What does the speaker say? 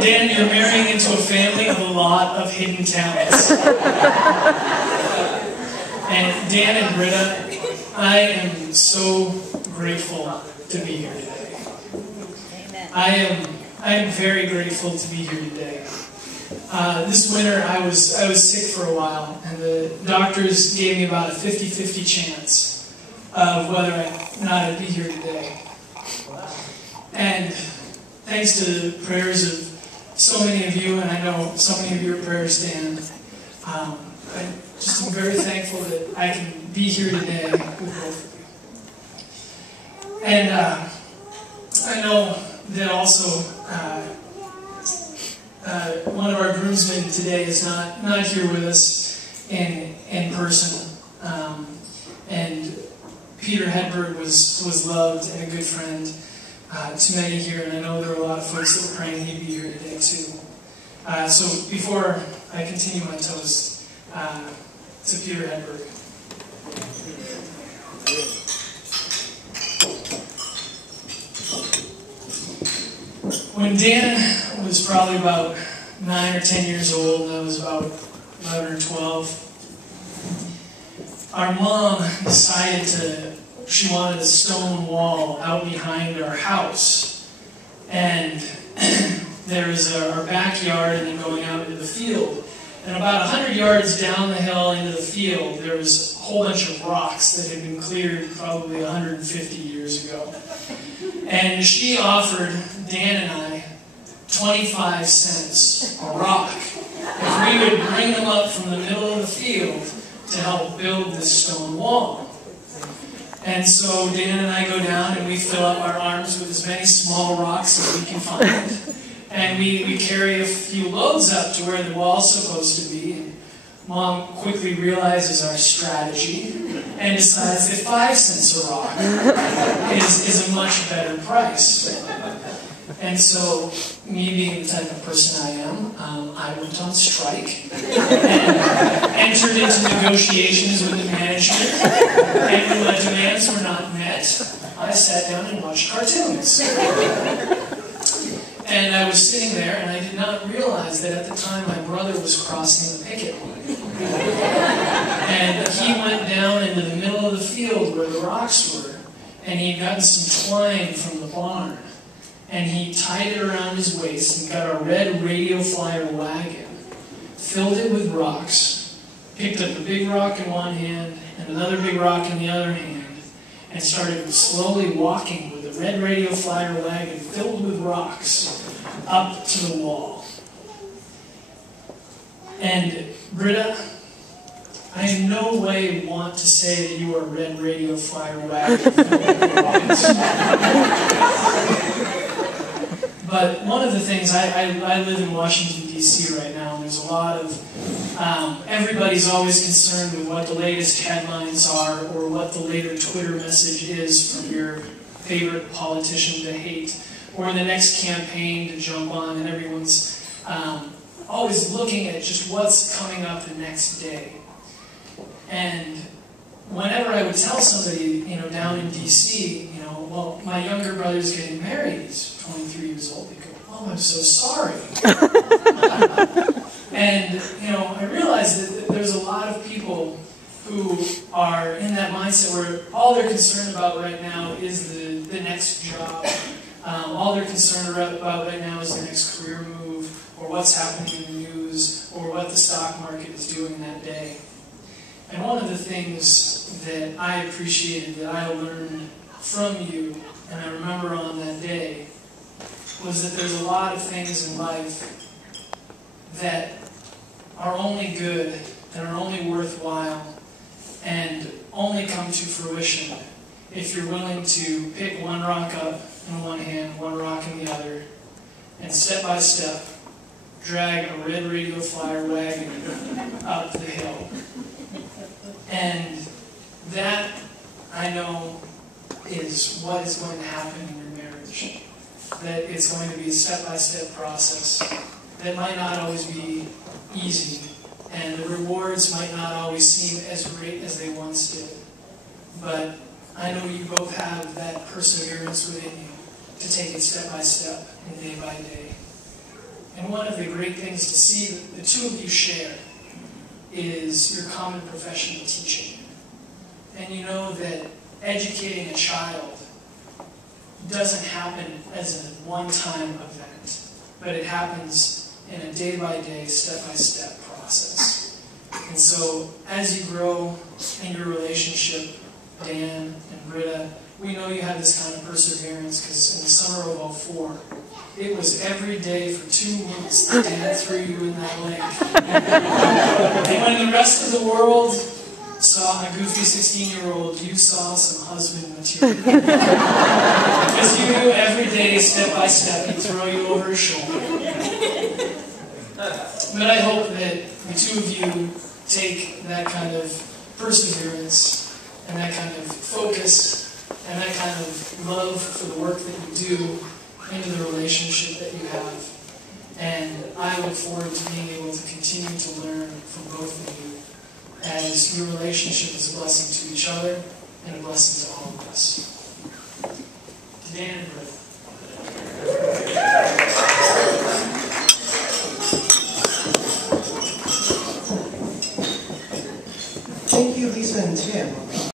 Dan, you're marrying into a family of a lot of hidden talents. And Dan and Britta, I am so grateful to be here today. I am very grateful to be here today. This winter I was sick for a while, and the doctors gave me about a 50-50 chance of whether or not I'd be here today. And thanks to the prayers of so many of you, and I know so many of your prayers, Dan, I just am very thankful that I can be here today with both of you. And I know that also one of our groomsmen today is not here with us in person. And Peter Hedberg was loved and a good friend to many here, and I know there were a lot of folks that were praying he'd be here today too. So before I continue my toast, to Peter Hedberg. When Dan was probably about 9 or 10 years old, and I was about 11 or 12, our mom decided she wanted a stone wall out behind our house. And there was our backyard and then going out into the field. And about 100 yards down the hill into the field, there was a whole bunch of rocks that had been cleared probably 150 years ago. And she offered Dan and I 25 cents a rock if we would bring them up from the middle of the field to help build this stone wall. And so Dan and I go down and we fill up our arms with as many small rocks as we can find. And we carry a few loads up to where the wall's supposed to be. And Mom quickly realizes our strategy and decides that 5 cents a rock is a much better price. And so, me being the type of person I am, I went on strike and entered into negotiations with the management. And when my demands were not met, I sat down and watched cartoons. And I was sitting there, and I did not realize that at the time my brother was crossing the picket line. And he went down into the middle of the field where the rocks were, and he had gotten some twine from the barn. And he tied it around his waist and got a red radio flyer wagon, filled it with rocks, picked up a big rock in one hand and another big rock in the other hand, and started slowly walking with a red radio flyer wagon filled with rocks up to the wall. And Britta, I in no way want to say that you are a red radio flyer wagon filled with rocks. But one of the things, I live in Washington, D.C. right now, and there's a lot of, everybody's always concerned with what the latest headlines are or what the later Twitter message is from your favorite politician to hate or the next campaign to jump on, and everyone's always looking at just what's coming up the next day. And whenever I would tell somebody, down in D.C., well, my younger brother's getting married, he's 23 years old, they go, oh, I'm so sorry. And, I realized that there's a lot of people who are in that mindset where all they're concerned about right now is the next job. All they're concerned about right now is the next career move, or what's happening in the news, or what the stock market is doing that day. And one of the things that I appreciated, that I learned from you, and I remember on that day, was that there's a lot of things in life that are only good, that are only worthwhile, and only come to fruition if you're willing to pick one rock up in one hand, one rock in the other, and step by step drag a red radio flyer wagon up the hill. And that, I know, is what is going to happen in your marriage. That it's going to be a step-by-step process that might not always be easy, and the rewards might not always seem as great as they once did. But I know you both have that perseverance within you to take it step by step and day by day. And one of the great things to see that the two of you share is your common profession of teaching. And you know that educating a child doesn't happen as a one-time event, but it happens in a day-by-day, step-by-step process. And so, as you grow in your relationship, Dan and Britta, we know you have this kind of perseverance because in the summer of '04, it was every day for 2 months that Dan threw you in that lake. And when the rest of the world saw a goofy 16-year-old, you saw some husband material. Because you knew every day, step by step, he'd throw you over his shoulder. But I hope that the two of you take that kind of perseverance and that kind of focus and that kind of love for the work that you do into the relationship that you have. And I look forward to being able to continue to learn from both of you as your relationship is a blessing to each other and a blessing to all of us. To Dan and Britta. Thank you, Lisa and Tim.